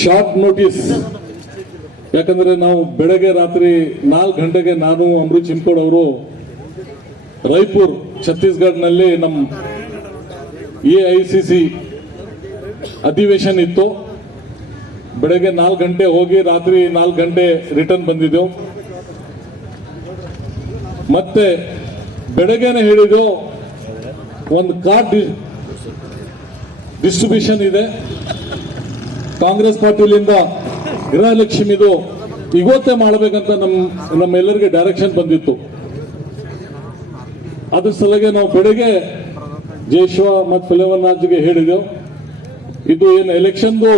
Short notice, ಯಾಕಂದ್ರೆ ನಾವು ಬೆಳಗ್ಗೆ ರಾತ್ರಿ 4 ಗಂಟೆಗೆ ನಾನು ಅಮೃತ್ ಚಿಮ್ಕೋಡ್ ಅವರು ರಾಯ್ಪುರ್ ಛತ್ತೀಸ್ಗಢನಲ್ಲಿ ನಮ್ಮ AICC ಅಧಿವೇಶನ ಇತ್ತು. ಬೆಳಗ್ಗೆ 4 ಗಂಟೆ ಹೋಗಿ ರಾತ್ರಿ 4 ಗಂಟೆ ರಿಟರ್ನ್ ಬಂದಿದ್ದೆವು. ಮತ್ತೆ ಬೆಳಗ್ಗೆನೆ ಹೇಳಿದ್ದು ಒಂದು ಕಾರ್ಡ್ ಡಿಸ್ಟ್ರಿಬ್ಯೂಷನ್ ಇದೆ ಕಾಂಗ್ರೆಸ್ ಪಾರ್ಟಿಲಿಂದ, ಗೃಹಲಕ್ಷ್ಮಿದು ಇವತ್ತೇ ಮಾಡಬೇಕಂತ ನಮ್ಮೆಲ್ಲರಿಗೆ ಡೈರೆಕ್ಷನ್ ಬಂದಿತ್ತು. ಅದ್ರ ಸಲುವಾಗಿ ನಾವು ಬೆಳಗ್ಗೆ ಜಯಶ್ವ ಮತ್ತು ಫಿಲವನಾಜ್ಗೆ ಹೇಳಿದೆವು, ಇದು ಏನು ಎಲೆಕ್ಷನ್ದು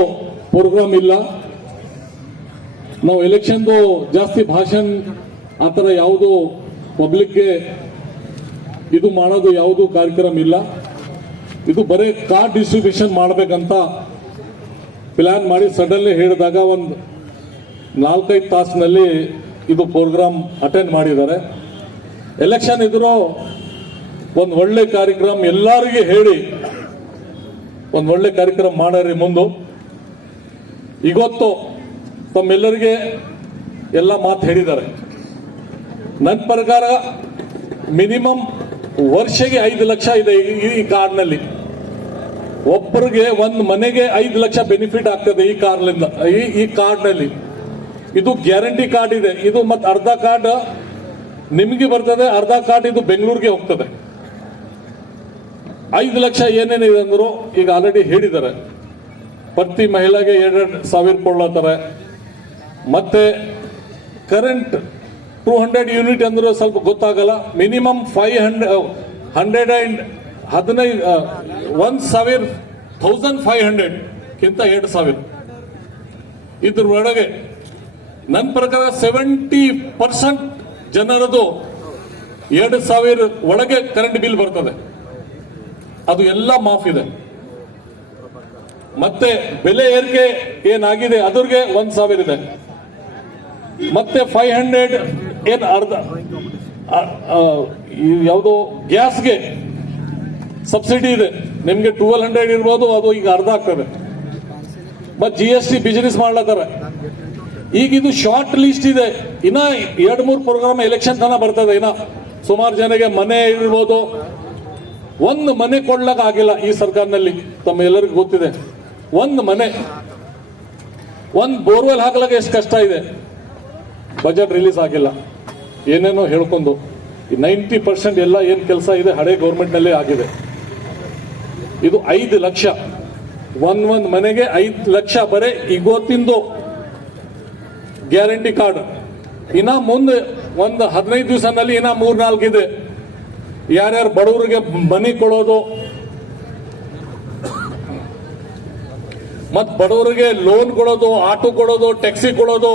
ಪ್ರೋಗ್ರಾಮ್ ಇಲ್ಲ, ನಾವು ಎಲೆಕ್ಷನ್ದು ಜಾಸ್ತಿ ಭಾಷಣ ಆ ಥರ ಯಾವುದು ಪಬ್ಲಿಕ್ಗೆ ಇದು ಮಾಡೋದು ಯಾವುದು ಕಾರ್ಯಕ್ರಮ ಇಲ್ಲ, ಇದು ಬರೀ ಕಾರ್ಡ್ ಡಿಸ್ಟ್ರಿಬ್ಯೂಷನ್ ಮಾಡಬೇಕಂತ ಪ್ಲಾನ್ ಮಾಡಿ ಸಡನ್ಲಿ ಹೇಳಿದಾಗ ಒಂದು 4-5 ತಾಸಿನಲ್ಲಿ ಇದು ಪ್ರೋಗ್ರಾಮ್ ಅಟೆಂಡ್ ಮಾಡಿದ್ದಾರೆ. ಎಲೆಕ್ಷನ್ ಇದ್ರು ಒಂದು ಒಳ್ಳೆ ಕಾರ್ಯಕ್ರಮ ಎಲ್ಲರಿಗೆ ಹೇಳಿ ಒಂದು ಒಳ್ಳೆ ಕಾರ್ಯಕ್ರಮ ಮಾಡ್ರಿ ಮುಂದೆ. ಇವತ್ತು ತಮ್ಮೆಲ್ಲರಿಗೆ ಎಲ್ಲ ಮಾತು ಹೇಳಿದ್ದಾರೆ. ನನ್ನ ಪ್ರಕಾರ ಮಿನಿಮಮ್ ವರ್ಷಕ್ಕೆ 5 ಲಕ್ಷ ಇದೆ ಈ ಕಾರ್ಡ್ನಲ್ಲಿ. ಒಬ್ಬರಿಗೆ ಒಂದು ಮನೆಗೆ 5 ಲಕ್ಷ ಬೆನಿಫಿಟ್ ಆಗ್ತದೆ ಈ ಕಾರ್ಡ್ನಲ್ಲಿ. ಇದು ಗ್ಯಾರಂಟಿ ಕಾರ್ಡ್ ಇದೆ. ಇದು ಮತ್ತೆ ಅರ್ಧ ಕಾರ್ಡ್ ನಿಮಗೆ ಬರ್ತದೆ, ಅರ್ಧ ಕಾರ್ಡ್ ಇದು ಬೆಂಗಳೂರಿಗೆ ಹೋಗ್ತದೆ. 5 ಲಕ್ಷ ಏನೇನಿದೆ ಅಂದ್ರು ಈಗ ಆಲ್ರೆಡಿ ಹೇಳಿದ್ದಾರೆ. ಪ್ರತಿ ಮಹಿಳೆಗೆ 2,000 ಕೊಡ್ಲತ್ತಾರೆ. ಮತ್ತೆ ಕರೆಂಟ್ 200 ಯೂನಿಟ್ ಅಂದ್ರೆ ಸ್ವಲ್ಪ ಗೊತ್ತಾಗಲ್ಲ. ಮಿನಿಮಮ್ 1,500 ಕಿಂತ 2,000 ಇದ್ರೊಳಗೆ ನನ್ನ ಪ್ರಕಾರ 70% ಜನರದು 2,000 ಒಳಗೆ ಕರೆಂಟ್ ಬಿಲ್ ಬರ್ತದೆ. ಅದು ಎಲ್ಲ ಮಾಫ್ ಇದೆ. ಮತ್ತೆ ಬೆಲೆ ಏರಿಕೆ ಏನಾಗಿದೆ ಅದ್ರಿಗೆ 1,000 ಇದೆ. ಮತ್ತೆ 500 ಏನ್ ಅರ್ಧ ಯಾವುದೋ ಗ್ಯಾಸ್ಗೆ ಸಬ್ಸಿಡಿ ಇದೆ. ನಿಮ್ಗೆ 1,200 ಇರ್ಬೋದು, ಅದು ಈಗ ಅರ್ಧ ಆಗ್ತದೆ. ಮತ್ತೆ GST ಬಿಸಿನೆಸ್ ಮಾಡ್ಲತ್ತಾರೆ. ಈಗ ಇದು ಶಾರ್ಟ್ ಲಿಸ್ಟ್ ಇದೆ. ಇನ್ನ 2-3 ಪ್ರೋಗ್ರಾಮ್ ಎಲೆಕ್ಷನ್ ತನ ಬರ್ತದೆ. ಇನ್ನ ಸುಮಾರು ಜನಗೆ ಮನೆ ಇರ್ಬೋದು. ಒಂದು ಮನೆ ಕೊಡ್ಲಕ್ ಆಗಿಲ್ಲ ಈ ಸರ್ಕಾರನಲ್ಲಿ. ತಮ್ಮ ಎಲ್ಲರಿಗೂ ಗೊತ್ತಿದೆ. ಒಂದು ಮನೆ, ಒಂದು ಬೋರ್ವೆಲ್ ಹಾಕ್ಲಕ್ಕೆ ಎಷ್ಟು ಕಷ್ಟ ಇದೆ. ಬಜೆಟ್ ರಿಲೀಸ್ ಆಗಿಲ್ಲ. ಏನೇನೋ ಹೇಳ್ಕೊಂಡು 90% ಎಲ್ಲ ಏನ್ ಕೆಲಸ ಇದೆ ಹಳೆ ಗೌರ್ಮೆಂಟ್ ನಲ್ಲೇ ಆಗಿದೆ. ಇದು 5 ಲಕ್ಷ, ಒಂದ್ ಮನೆಗೆ 5 ಲಕ್ಷ ಬರೇ ಇವತ್ತಿಂದು ಗ್ಯಾರಂಟಿ ಕಾರ್ಡ್. ಇನ್ನ ಮುಂದೆ ಒಂದು 15 ದಿವಸನಲ್ಲಿ ಇನ್ನ 3-4 ಇದೆ. ಯಾರ್ಯಾರು ಬಡವರಿಗೆ ಮನೆ ಕೊಡೋದು, ಮತ್ ಬಡವರಿಗೆ ಲೋನ್ ಕೊಡೋದು, ಆಟೋ ಕೊಡೋದು, ಟ್ಯಾಕ್ಸಿ ಕೊಡೋದು.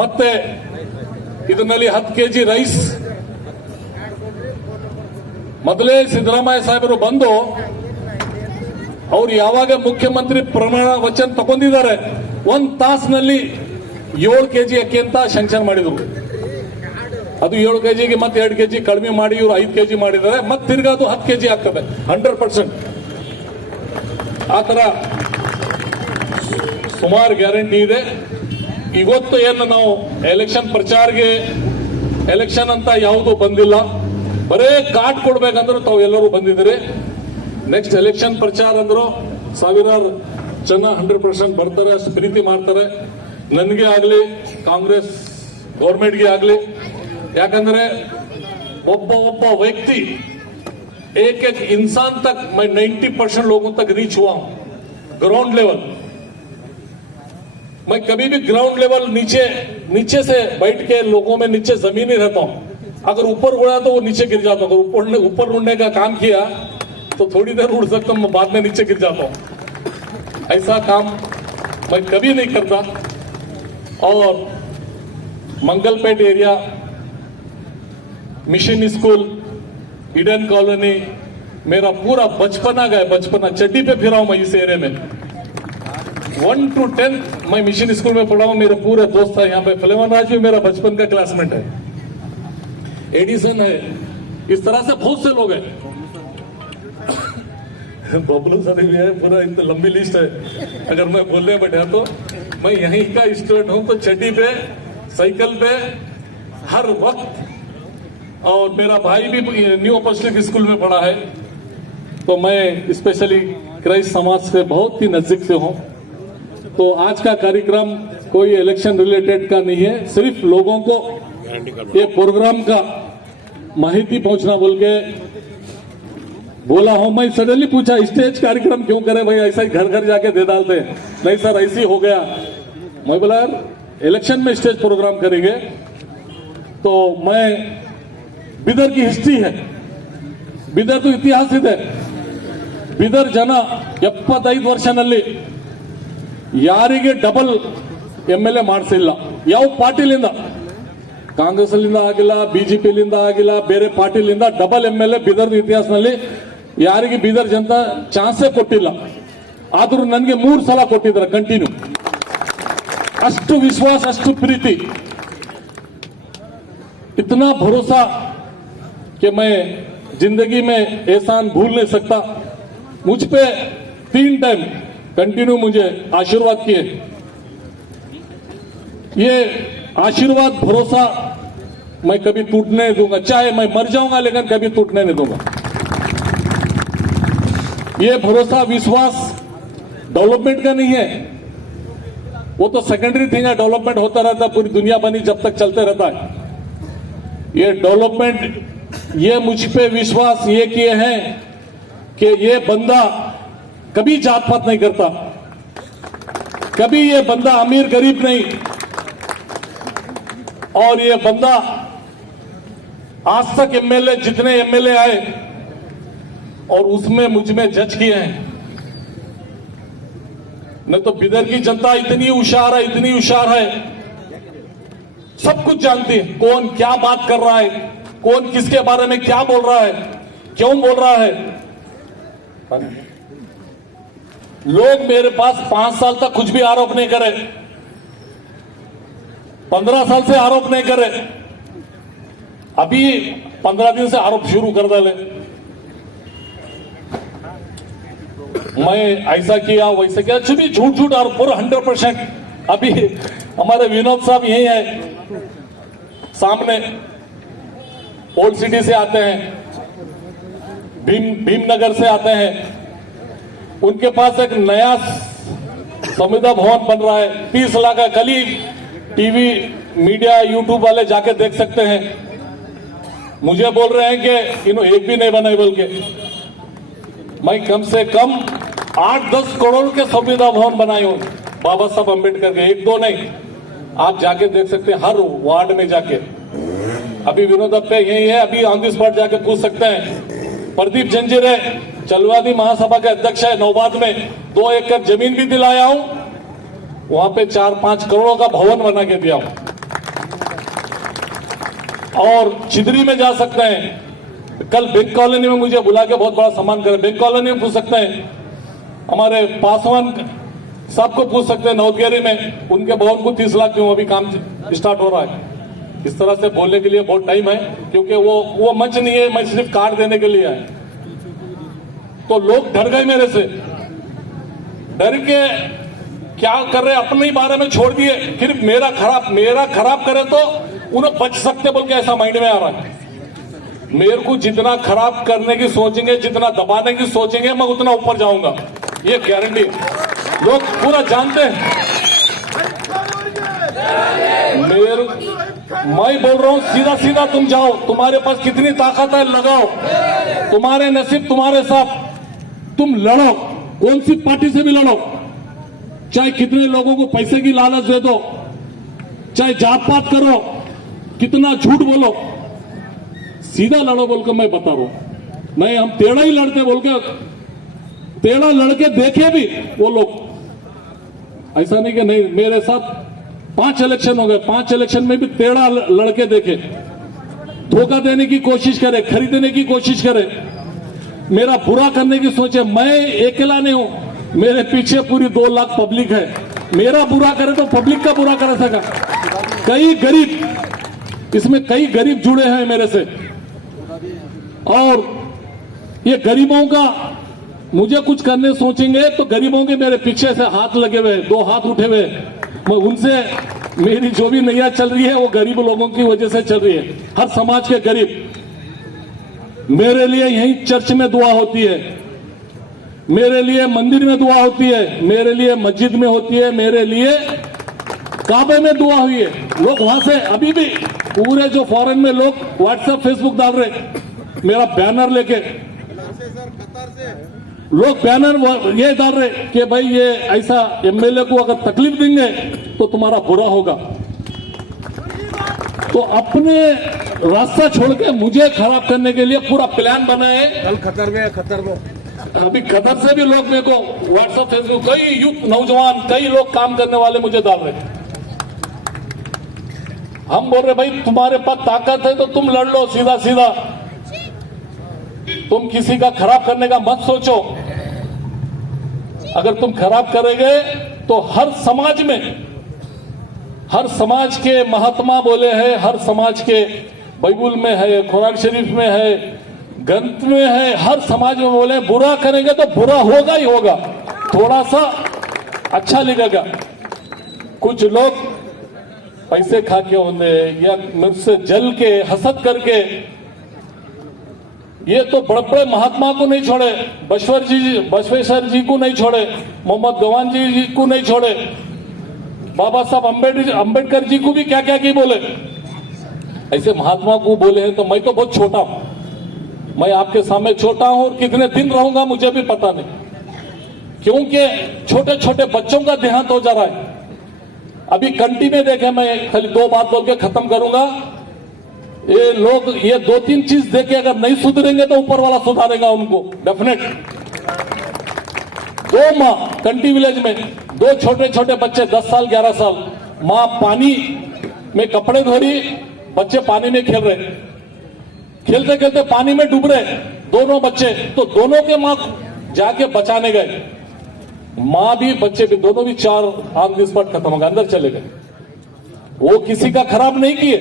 ಮತ್ತೆ ಇದರಲ್ಲಿ 10 kg ರೈಸ್. ಮೊದಲೇ ಸಿದ್ದರಾಮಯ್ಯ ಸಾಹೇಬರು ಬಂದು ಅವ್ರು ಯಾವಾಗ ಮುಖ್ಯಮಂತ್ರಿ ಪ್ರಮಾಣ ವಚನ ತಗೊಂಡಿದ್ದಾರೆ, 1 ತಾಸಿನಲ್ಲಿ 7 kg ಅಕ್ಕಿ ಅಂತ ಶಾಂಕ್ಷನ್ ಮಾಡಿದ್ರು. ಅದು 7 kgಗೆ ಮತ್ತೆ 2 kg ಕಡಿಮೆ ಮಾಡಿ ಇವರು 5 kg ಮಾಡಿದ್ದಾರೆ. ಮತ್ತೆ ತಿರ್ಗಾ ಅದು 10 kg ಆಗ್ತದೆ. 100% ಆ ತರ ಸುಮಾರು ಗ್ಯಾರಂಟಿ ಇದೆ. ಇವತ್ತು ಏನು ನಾವು ಎಲೆಕ್ಷನ್ ಪ್ರಚಾರಕ್ಕೆ ಎಲೆಕ್ಷನ್ ಅಂತ ಯಾವುದು ಬಂದಿಲ್ಲ, ಬರೇ ಕಾರ್ಡ್ ಕೊಡ್ಬೇಕಂದ್ರೆ ತಾವು ಎಲ್ಲರೂ ಬಂದಿದ್ದೀರಿ. ನೆಕ್ಸ್ಟ್ ಎಲೆಕ್ಷನ್ ಪ್ರಚಾರ ಅಂದ್ರು ಸಾವಿರಾರು ಜನ 100% ಬರ್ತಾರೆ, ಅಷ್ಟು ಪ್ರೀತಿ ಮಾಡ್ತಾರೆ. ನನಗೆ ಆಗ್ಲಿ, ಕಾಂಗ್ರೆಸ್ ಗೌರ್ಮೆಂಟ್ಗೆ ಆಗ್ಲಿ. ಯಾಕಂದ್ರೆ ಒಬ್ಬ व्यक्ति एक इंसान तक मैं 90% लोगों तक रीच हुआ हूं. ग्राउंड लेवल मैं कभी भी ग्राउंड लेवल नीचे से बैठ के लोगों में नीचे जमीन ही रहता हूं. अगर ऊपर उड़ा तो वो नीचे गिर जाता हूं. अगर ऊपर उड़ने का काम किया तो थोड़ी देर उड़ सकता हूं, बाद में नीचे गिर जाता हूं. ऐसा काम मैं कभी नहीं करता. और Mangalpet area, mission school, Eden colony, मेरा पूरा बचपना गया. बचपना चड्डी पे फिरा हूं मैं इस एरिया में. 1 to 10 मैं मिशन स्कूल में पढ़ा हूं. मेरे पूरे दोस्त है यहाँ पे. फलेवनराज भी मेरा बचपन का क्लासमेट है. एडिसन है. इस तरह से बहुत से लोग हैं. बबलू सर भी है, पूरा इतनी लंबी लिस्ट है, अगर मैं बोलने बैठा तो मैं यहीं का स्टूडेंट हूं, तो चड्डी पे साइकिल पे हर वक्त। और मेरा भाई भी न्यू अपॉर्चुनिटी स्कूल में पढ़ा है, तो मैं स्पेशली क्राइस्ट समाज से बहुत ही नजदीक से हूं। तो आज का कार्यक्रम कोई इलेक्शन रिलेटेड का नहीं है, सिर्फ लोगों को ये प्रोग्राम का माहिती पहुंचना बोल के बोला हूं। मैं सडनली पूछा स्टेज कार्यक्रम क्यों करे भाई, ऐसा ही घर घर जाके दे डालते हैं। नहीं सर ऐसी हो गया। मैं बोला यार इलेक्शन में स्टेज प्रोग्राम करेंगे। तो मैं बिदर की हिस्ट्री है, बिदर तो इतिहास ಇದೆ। ಬಿದರ್ ಜನ 75 ವರ್ಷದಲ್ಲಿ ಯಾರಿಗೆ ಡಬಲ್ MLA ಮಾಡಿಸಿಲ್ಲ, ಯಾವ ಪಾರ್ಟಿಲಿಂದ, ಕಾಂಗ್ರೆಸ್ಲಿಂದ ಆಗಿಲ್ಲ, ಬಿಜೆಪಿಲಿಂದ ಆಗಿಲ್ಲ, ಬೇರೆ ಪಾರ್ಟಿಲಿಂದ ಡಬಲ್ MLA ಬಿದರ್ ಇತಿಹಾಸದಲ್ಲಿ ಯಾರಿಗೆ ಬೀದರ್ ಜನತಾ ಚಾನ್ಸೇ ಕೊಟ್ಟಿಲ್ಲ। ಆದರೂ ನನಗೆ 3 ಸಲ ಕೊಟ್ಟಿದ್ದಾರೆ ಕಂಟಿನ್ಯೂ। ಅಷ್ಟು ವಿಶ್ವಾಸ, ಅಷ್ಟು ಪ್ರೀತಿ, इतना भरोसा कि मैं जिंदगी में एहसान भूल नहीं सकता। मुझ पे 3 टाइम कंटिन्यू मुझे आशीर्वाद किए। ये आशीर्वाद भरोसा मैं कभी टूटने नहीं दूंगा, चाहे मैं मर जाऊंगा लेकिन कभी टूटने नहीं दूंगा। ये भरोसा विश्वास डेवलपमेंट का नहीं है, वो तो सेकेंडरी थिंग है। डेवलपमेंट होता रहता है, पूरी दुनिया बनी जब तक चलते रहता है। ये डेवलपमेंट, ये मुझ पे विश्वास ये किए हैं कि ये बंदा कभी जात पात नहीं करता, कभी ये बंदा अमीर गरीब नहीं। और ये बंदा आज तक MLA जितने MLA आए और उसमें मुझ में जज किए हैं। नहीं तो बिदर की जनता इतनी होशियार है, इतनी होशियार है, सब कुछ जानती है, कौन क्या बात कर रहा है, कौन किसके बारे में क्या बोल रहा है, क्यों बोल रहा है। लोग मेरे पास 5 साल तक कुछ भी आरोप नहीं करे, 15 साल से आरोप नहीं करे, अभी 15 दिन से आरोप शुरू कर डाले। मैं ऐसा किया वैसा किया, भी झूठ झूठ और पूरा 100%। अभी हमारे विनोद साहब यही है सामने, ओल्ड सिटी से आते हैं, भीमनगर से आते हैं। उनके पास एक नया संविदा भवन बन रहा है, 30 लाख का। कल ही टीवी मीडिया यूट्यूब वाले जाके देख सकते हैं। मुझे बोल रहे हैं कि इन्होंने एक भी नहीं बनाई, बोल के मैं कम से कम 8-10 करोड़ के संविदा भवन बनाए हूं बाबा साहब अम्बेडकर के, 1-2 नहीं। आप जाके देख सकते हैं हर वार्ड में जाके। अभी विनोद अप्पे यही है, अभी ऑन दी स्पॉट जाके पूछ सकते हैं। प्रदीप जंजीरे चलवादी महासभा के अध्यक्ष है, नौबाद में 2 एकड़ जमीन भी दिलाया हूं, वहां पे 4-5 करोड़ का भवन बना के दिया हूं। और चिदरी में जा सकते हैं, कल बैंक कॉलोनी में मुझे बुला के बहुत बड़ा सम्मान करे, बैंक कॉलोनी में पूछ सकते हैं। हमारे पासवान साहब को पूछ सकते हैं, नौतगेरी में उनके भवन को 30 लाख क्यों, अभी काम स्टार्ट हो रहा है। इस तरह से बोलने के लिए बहुत टाइम है, क्योंकि वो मंच नहीं है, मैं सिर्फ कार्ड देने के लिए आया। तो लोग डर गए मेरे से, डर के क्या कर रहे अपने ही बारे में छोड़ दिए, फिर मेरा खराब करे तो उन्हें बच सकते बोल के ऐसा माइंड में आ रहा है। मेरे को जितना खराब करने की सोचेंगे, जितना दबाने की सोचेंगे, मैं उतना ऊपर जाऊंगा, ये गारंटी। लोग पूरा जानते हैं। मैं बोल रहा हूं सीधा सीधा तुम जाओ, तुम्हारे पास कितनी ताकत है लगाओ, तुम्हारे नसीब तुम्हारे साथ, तुम लड़ो, कौन सी पार्टी से भी लड़ो, चाहे कितने लोगों को पैसे की लालच दे दो, चाहे जात पात करो, कितना झूठ बोलो, सीधा लड़ो बोल के मैं बता रहा हूं। नहीं हम टेढ़ा ही लड़ते बोल के, टेढ़ा लड़के देखे भी वो लोग, ऐसा नहीं कि नहीं। मेरे साथ 5 इलेक्शन हो गए, 5 इलेक्शन में भी टेढ़ा लड़के देखे, धोखा देने की कोशिश करे, खरीदने की कोशिश करे, मेरा बुरा करने की सोचे। मैं अकेला नहीं हूं, मेरे पीछे पूरी 2 लाख पब्लिक है। मेरा बुरा करे तो पब्लिक का बुरा कर सका। कई गरीब, इसमें कई गरीब जुड़े हैं मेरे से, और ये गरीबों का मुझे कुछ करने सोचेंगे तो गरीबों के मेरे पीछे से हाथ लगे हुए, दो हाथ उठे हुए, मैं उनसे मेरी जो भी नैया चल रही है वो गरीब लोगों की वजह से चल रही है। हर समाज के गरीब, मेरे लिए यही चर्च में दुआ होती है, मेरे लिए मंदिर में दुआ होती है, मेरे लिए मस्जिद में होती है, मेरे लिए काबे में दुआ हुई है। लोग वहां से अभी भी पूरे जो फॉरेन में लोग व्हाट्सएप फेसबुक डाल रहे, मेरा बैनर लेके लोग बैनर ये डाल रहे कि भाई ये ऐसा एमएलए को अगर तकलीफ देंगे तो तुम्हारा बुरा होगा। तो अपने रास्ता छोड़ के मुझे खराब करने के लिए पूरा प्लान बनाए। कल खतर में अभी कतर से भी लोग मेरे को व्हाट्सएप फेसबुक, कई यूथ नौजवान, कई लोग काम करने वाले मुझे डाल रहे। हम बोल रहे भाई तुम्हारे पास ताकत है तो तुम लड़ लो सीधा सीधा, तुम किसी का खराब करने का मत सोचो। अगर तुम खराब करेंगे तो हर समाज में, हर समाज के महात्मा बोले हैं, हर समाज के बाइबल में है, कुरान शरीफ में है, ग्रंथ में है, हर समाज में बोले बुरा करेंगे तो बुरा होगा ही होगा, थोड़ा सा अच्छा लगेगा। कुछ लोग पैसे खा के होंगे या मुझसे जल के हसद करके, ये तो बड़े बड़े महात्मा को नहीं छोड़े, बसवेश्वर जी को नहीं छोड़े, मोहम्मद गवान जी को नहीं छोड़े, बाबा साहब अंबेडकर जी को भी क्या क्या की बोले। ऐसे महात्मा को बोले हैं तो मैं तो बहुत छोटा हूं, मैं आपके सामने छोटा हूं और कितने दिन रहूंगा मुझे भी पता नहीं, क्योंकि छोटे छोटे बच्चों का देहांत हो जा रहा है। अभी कंटी में देखे, मैं खाली दो बात बोल के खत्म करूंगा। ये लोग ये दो तीन चीज देके अगर नहीं सुधरेंगे तो ऊपर वाला सुधारेगा उनको डेफिनेट। 2 माह कंटी विलेज में 2 छोटे छोटे बच्चे 10 साल 11 साल, माँ पानी में कपड़े धो रही, बच्चे पानी में खेल रहे, खेलते खेलते पानी में डूब रहे दोनों बच्चे, तो दोनों के माँ जाके बचाने गए, माँ भी बच्चे भी दोनों भी 4 ऑन द स्पॉट खत्म हो गए, अंदर चले गए। वो किसी का खराब नहीं किए,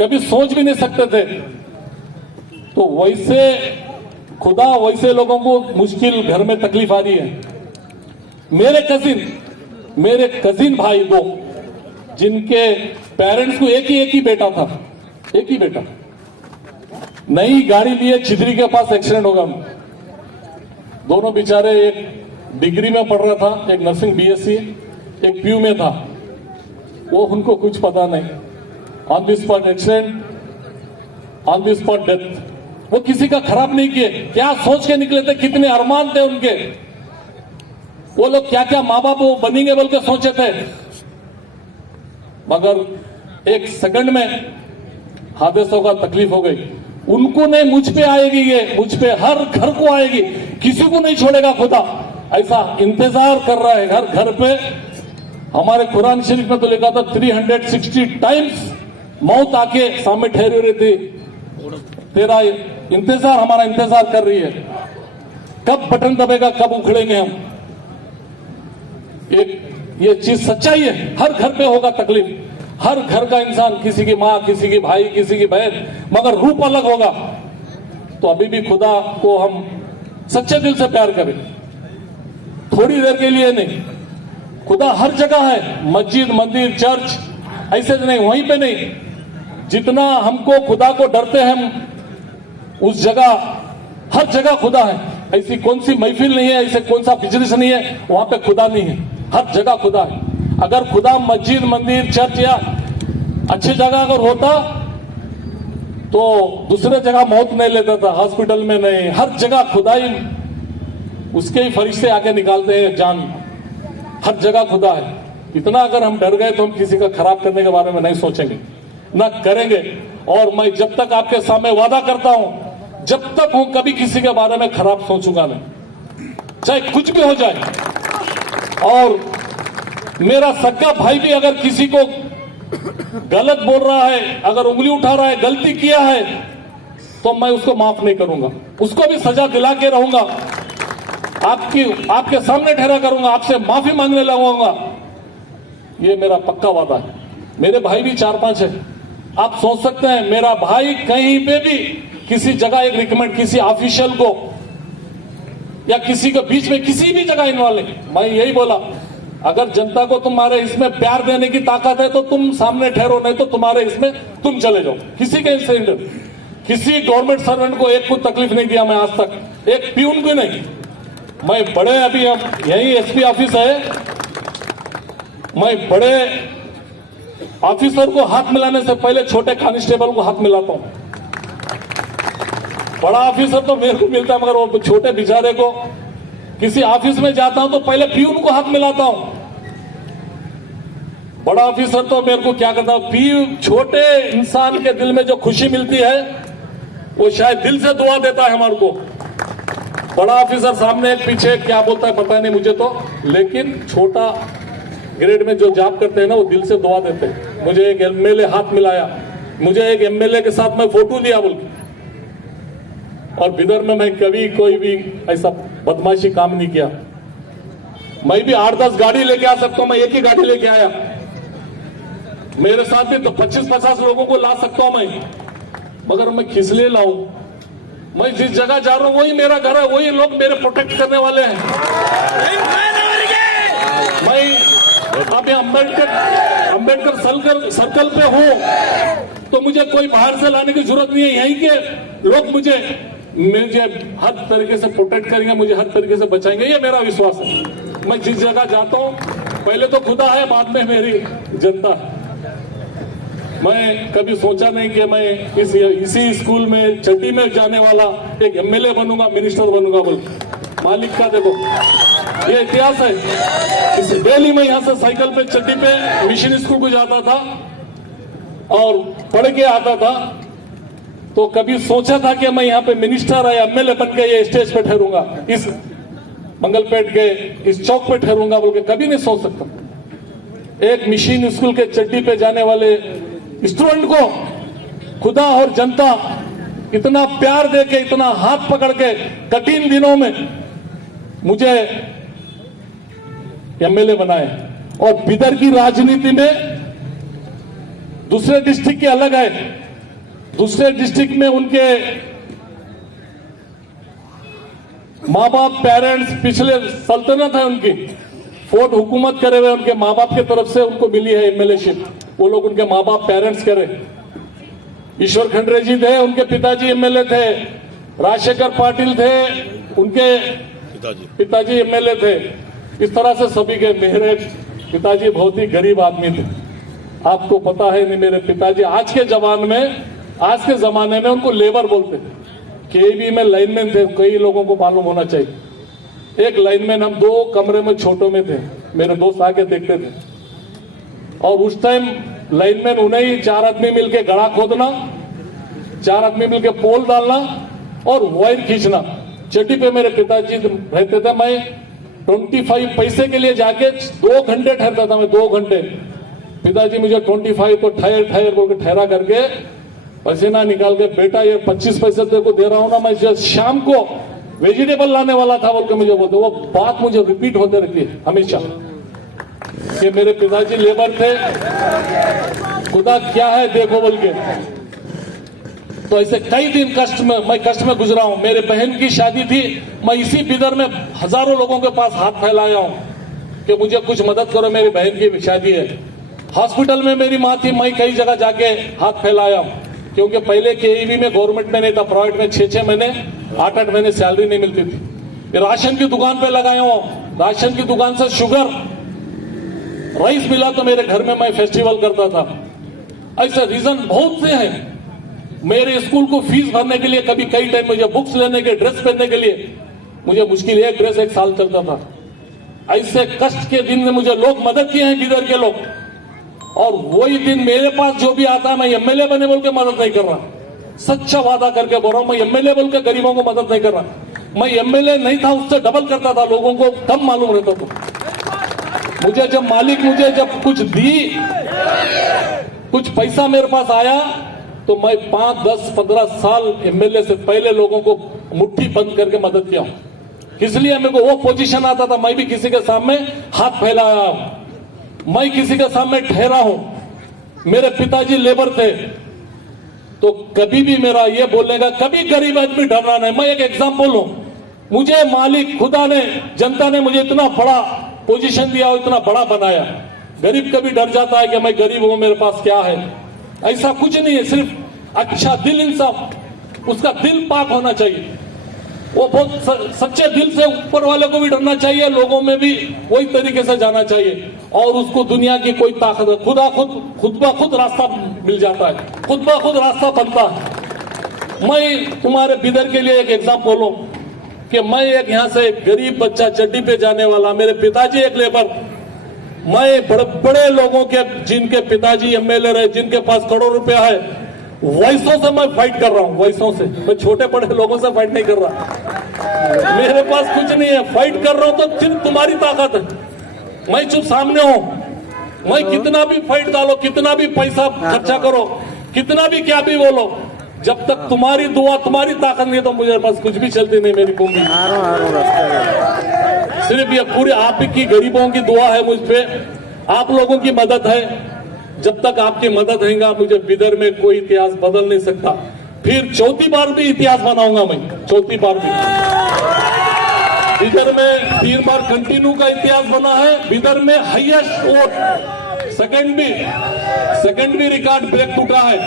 कभी सोच भी नहीं सकते थे। तो वैसे खुदा वैसे लोगों को मुश्किल घर में तकलीफ आ रही है। मेरे कजिन भाई 2 जिनके पेरेंट्स को एक ही बेटा था, एक ही बेटा, नई गाड़ी लिए छिदरी के पास एक्सीडेंट होगा। दोनों बेचारे, एक डिग्री में पढ़ रहा था, एक नर्सिंग बीएससी, एक पीयू में था, वो उनको कुछ पता नहीं, on the spot accident, on the spot death. वो किसी का खराब नहीं किए, क्या सोच के निकले थे, कितने अरमान थे उनके, वो लोग क्या क्या माँ बाप वो बनेंगे बोल के सोचे थे, मगर एक सेकंड में हादसों का तकलीफ हो गई। उनको नहीं, मुझ पे आएगी, ये मुझ पे, हर घर को आएगी, किसी को नहीं छोड़ेगा खुदा। ऐसा इंतजार कर रहा है हर घर पे। हमारे कुरान शरीफ में तो लिखा था 360 टाइम्स मौत आके सामने ठहरी रहती, तेरा इंतजार, हमारा इंतजार कर रही है, कब बटन दबेगा, कब उखड़ेंगे हम। एक ये चीज सच्चाई है, हर घर पे होगा तकलीफ, हर घर का इंसान, किसी की माँ, किसी की भाई, किसी की बहन, मगर रूप अलग होगा। तो अभी भी खुदा को हम सच्चे दिल से प्यार करें, थोड़ी देर के लिए नहीं। खुदा हर जगह है, मस्जिद, मंदिर, चर्च, ऐसे नहीं, वहीं पे नहीं। जितना हमको खुदा को डरते हैं हम, उस जगह, हर जगह खुदा है। ऐसी कौन सी महफिल नहीं है, ऐसे कौन सा बिजनेस नहीं है वहां पे खुदा नहीं है, हर जगह खुदा है। अगर खुदा मस्जिद, मंदिर, चर्च या अच्छी जगह अगर होता तो दूसरे जगह मौत नहीं लेता था, हॉस्पिटल में नहीं, हर जगह खुदा ही, उसके ही फरिश्ते आके निकालते हैं जान, हर जगह खुदा है। इतना अगर हम डर गए तो हम किसी का खराब करने के बारे में नहीं सोचेंगे, ना करेंगे। और मैं जब तक आपके सामने वादा करता हूं, जब तक हूं कभी किसी के बारे में खराब सोचूंगा नहीं, चाहे कुछ भी हो जाए। और मेरा सगा भाई भी अगर किसी को गलत बोल रहा है, अगर उंगली उठा रहा है, गलती किया है, तो मैं उसको माफ नहीं करूंगा, उसको भी सजा दिला के रहूंगा, आपके सामने ठहरा करूंगा, आपसे माफी मांगने लगूंगा। ये मेरा पक्का वादा है। मेरे भाई भी 4-5 है। आप सोच सकते हैं, मेरा भाई कहीं पे भी किसी जगह एक रिकमेंड, किसी ऑफिशियल को या किसी के बीच में किसी भी जगह इन्वॉल्व नहीं। मैं यही बोला, अगर जनता को तुम्हारे इसमें प्यार देने की ताकत है तो तुम सामने ठहरो, नहीं तो तुम्हारे इसमें तुम चले जाओ। किसी के इंसेंटिव, किसी गवर्नमेंट सर्वेंट को एक को तकलीफ नहीं दिया मैं आज तक, एक प्यून को नहीं। मैं बड़े, अभी यही एसपी ऑफिस है, मैं बड़े ऑफिसर को हाथ मिलाने से पहले छोटे कांस्टेबल को हाथ मिलाता हूं। बड़ा ऑफिसर तो मेरे को मिलता है, मगर वो छोटे बेचारे को, किसी ऑफिस में जाता हूं तो पहले प्यून को हाथ मिलाता हूं। बड़ा ऑफिसर तो मेरे को क्या करता हूं, छोटे इंसान के दिल में जो खुशी मिलती है वो शायद दिल से दुआ देता है हमारे को। बड़ा ऑफिसर सामने एक पीछे क्या बोलता है पता नहीं मुझे तो, लेकिन छोटा ग्रेड में जो जॉब करते हैं ना वो दिल से दुआ देते हैं। मुझे एक एमएलए हाथ मिलाया, मुझे एक एमएलए के साथ मैं फोटो लिया बोल के, और बिदर में मैं कभी कोई भी ऐसा बदमाशी काम नहीं किया। मैं भी 8-10 गाड़ी लेके आ सकता हूं, मैं एक ही गाड़ी लेके आया। मेरे साथ भी तो 25-50 लोगों को ला सकता हूं मैं, मगर मैं किस लिए लाऊं? मैं जिस जगह जा रहा हूं वही मेरा घर है, वही लोग मेरे प्रोटेक्ट करने वाले हैं। मैं अभी अंबेडकर सर्कल पे हूं तो मुझे कोई बाहर से लाने की जरूरत नहीं है। यहीं के लोग मुझे हर तरीके से प्रोटेक्ट करेंगे, मुझे हर तरीके से बचाएंगे, ये मेरा विश्वास है। मैं जिस जगह जाता हूं पहले तो खुदा है, बाद में मेरी जनता है। मैं कभी सोचा नहीं कि मैं इसी स्कूल में चड्डी में जाने वाला एक एमएलए बनूंगा, मिनिस्टर बनूंगा बोल। मालिक का देखो ये इतिहास है। इस डेली में यहां से साइकिल पे चड्डी पे मिशन स्कूल को जाता था और पढ़ के आता था, तो कभी सोचा था कि मैं यहाँ पे मिनिस्टर या एमएलए बन के ये स्टेज पे ठहरूंगा, इस मंगलपेट के इस चौक पे ठहरूंगा बोल के कभी नहीं सोच सकता। एक मिशन स्कूल के चड्डी पे जाने वाले स्टूडेंट को खुदा और जनता इतना प्यार दे के, इतना हाथ पकड़ के कठिन दिनों में मुझे एमएलए बनाए। और बिदर की राजनीति में दूसरे डिस्ट्रिक्ट के अलग है। दूसरे डिस्ट्रिक्ट में उनके माँ बाप, पेरेंट्स, पिछले सल्तनत है उनकी, फोर्ट हुकूमत करे हुए उनके माँ बाप की तरफ से उनको मिली है एमएलएशिप। वो लोग उनके माँ बाप पेरेंट्स करे। ईश्वर खंडरे जी थे, उनके पिताजी एमएलए थे। राजशेखर पाटिल थे, उनके पिताजी एमएलए थे। इस तरह से सभी के, मेरे पिताजी बहुत ही गरीब आदमी थे। आपको पता है नहीं, मेरे पिताजी आज के जमाने में उनको लेबर बोलते। केबी में लाइनमैन थे, कई लोगों को मालूम होना चाहिए। एक लाइनमैन, हम 2 कमरे में छोटों में थे, मेरे दोस्त आके देखते थे। और उस टाइम लाइनमैन उन्हें ही 4 आदमी मिलके गड़ा खोदना, 4 आदमी मिलके पोल डालना और वायर खींचना। चड्डी पे मेरे पिताजी रहते थे। मैं 25 पैसे के लिए जाके 2 घंटे ठहरता था मैं, 2 घंटे। पिताजी मुझे 25 तो ठहर बोल के ठहरा करके पसीना निकाल के, बेटा ये 25 पैसे तेरे को दे रहा हूं ना, मैं जब शाम को वेजिटेबल लाने वाला था बोल के मुझे बोलते। वो बात मुझे रिपीट होते रहती है हमेशा कि मेरे पिताजी लेबर थे, खुदा क्या है देखो बोल के। तो ऐसे कई दिन मैं कष्ट में गुजरा हूं। मेरे बहन की शादी थी, मैं इसी बिदर में हजारों लोगों के पास हाथ फैलाया हूं कि मुझे कुछ मदद करो, मेरी बहन की शादी है। हॉस्पिटल में मेरी माँ थी, मैं कई जगह जाके हाथ फैलाया हूं, क्योंकि पहले केईबी में गवर्नमेंट में नहीं था, प्राइवेट में 6-6 महीने 8-8 महीने सैलरी नहीं मिलती थी। राशन की दुकान पे लगाया हूं, राशन की दुकान से शुगर राइस मिला तो मेरे घर में मैं फेस्टिवल करता था। ऐसे रीजन बहुत से हैं। मेरे स्कूल को फीस भरने के लिए कभी कई टाइम, मुझे बुक्स लेने के, ड्रेस पहनने के लिए मुझे मुश्किल एक ड्रेस 1 साल चलता था। ऐसे कष्ट के दिन में मुझे लोग मदद किए हैं, बिदर के लोग। और वही दिन मेरे पास जो भी आता है, मैं एमएलए बने बोल के मदद नहीं कर रहा, सच्चा वादा करके बोल रहा हूं। मैं एमएलए बोल के गरीबों को मदद नहीं कर रहा। मैं एमएलए नहीं था, उससे डबल करता था, लोगों को कम मालूम रहता था। मुझे जब मालिक मुझे जब कुछ दी, कुछ पैसा मेरे पास आया, तो मैं 5, 10, 15 साल एमएलए से पहले लोगों को मुट्ठी बंद करके मदद किया हूं। इसलिए मेरे को वो पोजीशन आता था, मैं भी किसी के सामने हाथ फैलाया, मैं किसी के सामने ठहरा हूं। मेरे पिताजी लेबर थे, तो कभी भी मेरा ये बोलने का, कभी गरीब आदमी डरना नहीं। मैं एक एग्जाम्पल हूं, मुझे मालिक खुदा ने, जनता ने मुझे इतना बड़ा पोजीशन दिया और इतना बड़ा बनाया। गरीब कभी डर जाता है कि मैं गरीब हूं, मेरे पास क्या है, ऐसा कुछ नहीं है। सिर्फ अच्छा दिल, इंसान, उसका दिल पाक होना चाहिए। वो बहुत सच्चे दिल से ऊपर वाले को भी डरना चाहिए, लोगों में भी वही तरीके से जाना चाहिए, और उसको दुनिया की कोई ताकत, खुद ब खुद रास्ता मिल जाता है, खुद ब खुद रास्ता बनता है। मैं तुम्हारे बिदर के लिए एक एग्जाम्पल हूं कि मैं एक यहाँ से गरीब बच्चा, चड्डी पे जाने वाला, मेरे पिताजी एक लेबर, मैं बड़े बड़े लोगों के, जिनके पिताजी एमएलए रहे, जिनके पास करोड़ रुपया है, वैसों से मैं फाइट कर रहा हूं, वैसों से। मैं छोटे बड़े लोगों से फाइट नहीं कर रहा, मेरे पास कुछ नहीं है, फाइट कर रहा हूं तो सिर्फ तुम्हारी ताकत है। मैं चुप सामने हूं, मैं कितना भी फाइट डालो, कितना भी पैसा खर्चा करो, कितना भी क्या भी बोलो, जब तक तुम्हारी दुआ, तुम्हारी ताकत नहीं तो मुझे पास कुछ भी चलती नहीं। मेरी भूमि सिर्फ ये पूरे आप की गरीबों की दुआ है मुझ पे, आप लोगों की मदद है। जब तक आपकी मदद रहेगा, मुझे बिदर में कोई इतिहास बदल नहीं सकता। फिर चौथी बार भी इतिहास बनाऊंगा मैं, चौथी बार भी। बिदर में 3 बार कंटिन्यू का इतिहास बना है, बिदर में हाईएस्ट वोट, सेकंड भी रिकॉर्ड ब्रेक टूटा है।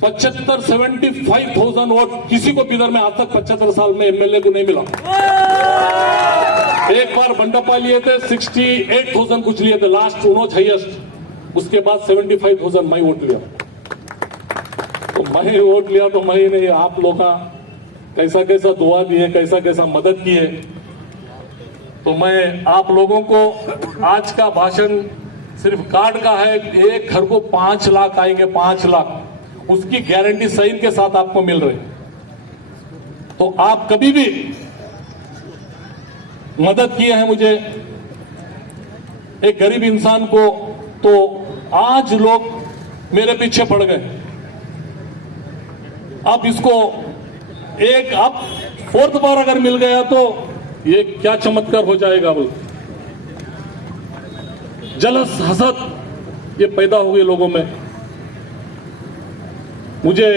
75,000 वोट किसी को बिदर में आज तक 75 साल में एमएलए को नहीं मिला। एक बार बंडप्पा लिए थे, 68,000 कुछ लिए थे, लास्ट उन्होंने हाईएस्ट। उसके बाद 75,000 मैं वोट लिया, तो मैं वोट लिया तो मैं ही नहीं, आप लोग कैसा कैसा दुआ दिए, कैसा कैसा मदद किए। तो मैं आप लोगों को आज का भाषण सिर्फ कार्ड का है। एक घर को 5 लाख आएंगे, 5 लाख, उसकी गारंटी साइन के साथ आपको मिल रही। तो आप कभी भी मदद किए हैं मुझे, एक गरीब इंसान को, तो आज लोग मेरे पीछे पड़ गए। अब इसको एक, अब 4th बार अगर मिल गया तो ये क्या चमत्कार हो जाएगा। बोल जलस, हसद ये पैदा हो गई लोगों में, मुझे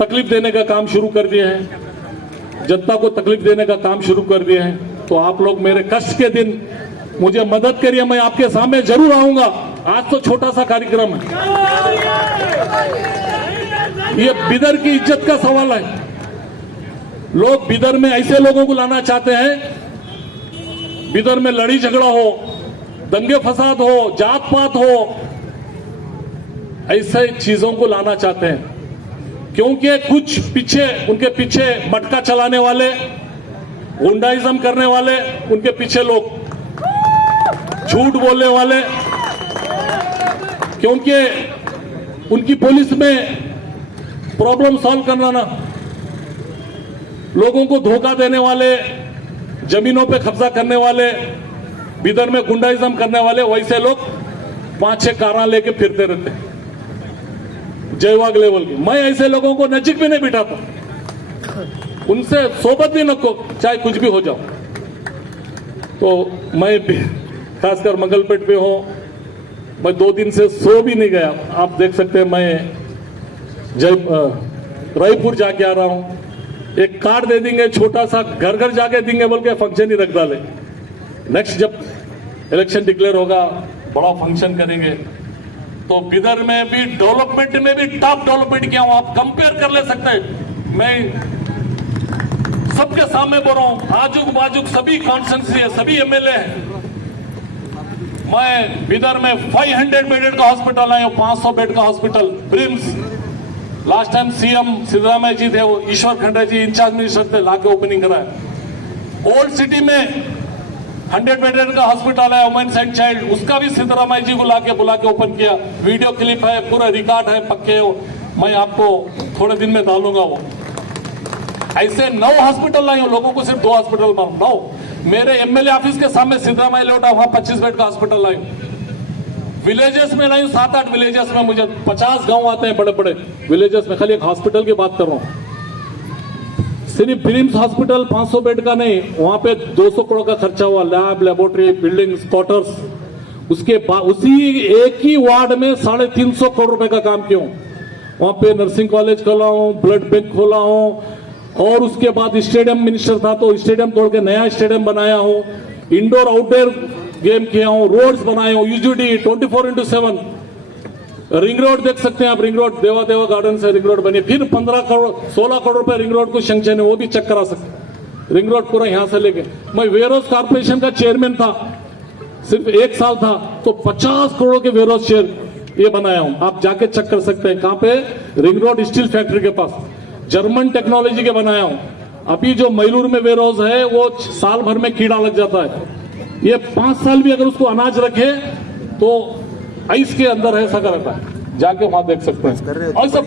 तकलीफ देने का काम शुरू कर दिए हैं, जनता को तकलीफ देने का काम शुरू कर दिए हैं। तो आप लोग मेरे कष्ट के दिन मुझे मदद करिए, मैं आपके सामने जरूर आऊंगा। आज तो छोटा सा कार्यक्रम है, ये बिदर की इज्जत का सवाल है। लोग बिदर में ऐसे लोगों को लाना चाहते हैं, बिदर में लड़ी झगड़ा हो, दंगे फसाद हो, जात पात हो, ऐसे चीजों को लाना चाहते हैं, क्योंकि कुछ पीछे, उनके पीछे मटका चलाने वाले, गुंडाइज्म करने वाले, उनके पीछे लोग झूठ बोलने वाले, क्योंकि उनकी पुलिस में प्रॉब्लम सॉल्व करना ना, लोगों को धोखा देने वाले, जमीनों पे कब्जा करने वाले, बिदर में गुंडाइज्म करने वाले, वैसे लोग 5-6 कारा लेके फिरते रहते हैं जयवाग लेवल की। मैं ऐसे लोगों को नजीक भी नहीं बिठाता, उनसे सोबत भी न को, चाहे कुछ भी हो जाओ। तो मैं खासकर मंगलपेट पे हूं, मैं 2 दिन से सो भी नहीं गया। आप देख सकते हैं, मैं रायपुर जाके आ रहा हूं। एक कार्ड दे देंगे, छोटा सा, घर घर जाके देंगे बोल के फंक्शन ही रख डाले। नेक्स्ट जब इलेक्शन डिक्लेयर होगा, बड़ा फंक्शन करेंगे। तो बिदर में भी डेवलपमेंट में भी टॉप डेवलपमेंट किया हूं, आप कंपेयर कर ले सकते हैं। मैं सबके सामने बोल रहा हूं, आजुक बाजुक सभी कॉन्स्टिट्यूंसी है, सभी एमएलए हैं। मैं बिदर में 500 बेडेड का हॉस्पिटल आया हूं, 500 बेड का hospital BRIMS. Last time CM Siddaramaiah ji थे, वो ईश्वर खंडरे जी इंचार्ज मिनिस्टर थे, लाके ओपनिंग कराया। ओल्ड सिटी में 100 बेडेड का हॉस्पिटल है, वुमेन्स एंड चाइल्ड, उसका भी सिद्धरामैया जी को बुला के ओपन किया। वीडियो क्लिप है, पूरा रिकॉर्ड है, पक्के हो, मैं आपको थोड़े दिन में डालूंगा वो। ऐसे 9 हॉस्पिटल लाई हूं, लोगों को सिर्फ 2 हॉस्पिटल मालूम। 9 मेरे एमएलए ऑफिस के सामने सिद्धरामैया लेआउट, वहां 25 बेड का हॉस्पिटल लाई हूं। विलेजेस में लाई हूं, 7-8 विलेजेस में, मुझे 50 गांव आते हैं बड़े बड़े विलेजेस में। खाली एक हॉस्पिटल की बात कर रहा हूं, सिर्फ ब्रिम्स हॉस्पिटल 500 बेड का नहीं, वहां पे 200 करोड़ का खर्चा हुआ, लैब, लेबोरेटरी, बिल्डिंग, क्वार्टर्स। उसके बाद उसी एक ही वार्ड में 350 करोड़ रुपए का काम किया हूं। वहां पे नर्सिंग कॉलेज खोला हूं, ब्लड बैंक खोला हूं, और उसके बाद स्टेडियम मिनिस्टर था तो स्टेडियम तोड़ के नया स्टेडियम बनाया हूं, इंडोर आउटडोर गेम किया हूं, रोड्स बनाए हूं, यूजीडी 24/7। रिंग रोड देख सकते हैं आप, रिंग रोड देवा देवा गार्डन से रिंग रोड बनी, फिर 16 करोड़ रुपए रिंग रोड को सैंक्शन है, वो भी चेक करा सकते। रिंग रोड पूरा यहां से लेके, मैं वेयरहाउस कॉर्पोरेशन का चेयरमैन था, सिर्फ 1 साल था तो 50 करोड़ के वेयरहाउस शेयर ये बनाया हूं, आप जाके चेक कर सकते हैं। कहां पे? रिंग रोड स्टील फैक्ट्री के पास, जर्मन टेक्नोलॉजी के बनाया हूं। अभी जो मैलूर में वेयरहाउस है वो साल भर में कीड़ा लग जाता है, ये 5 साल भी अगर उसको अनाज रखे तो आइस के अंदर ऐसा रहता है, जाके वहां देख सकते हैं। और सब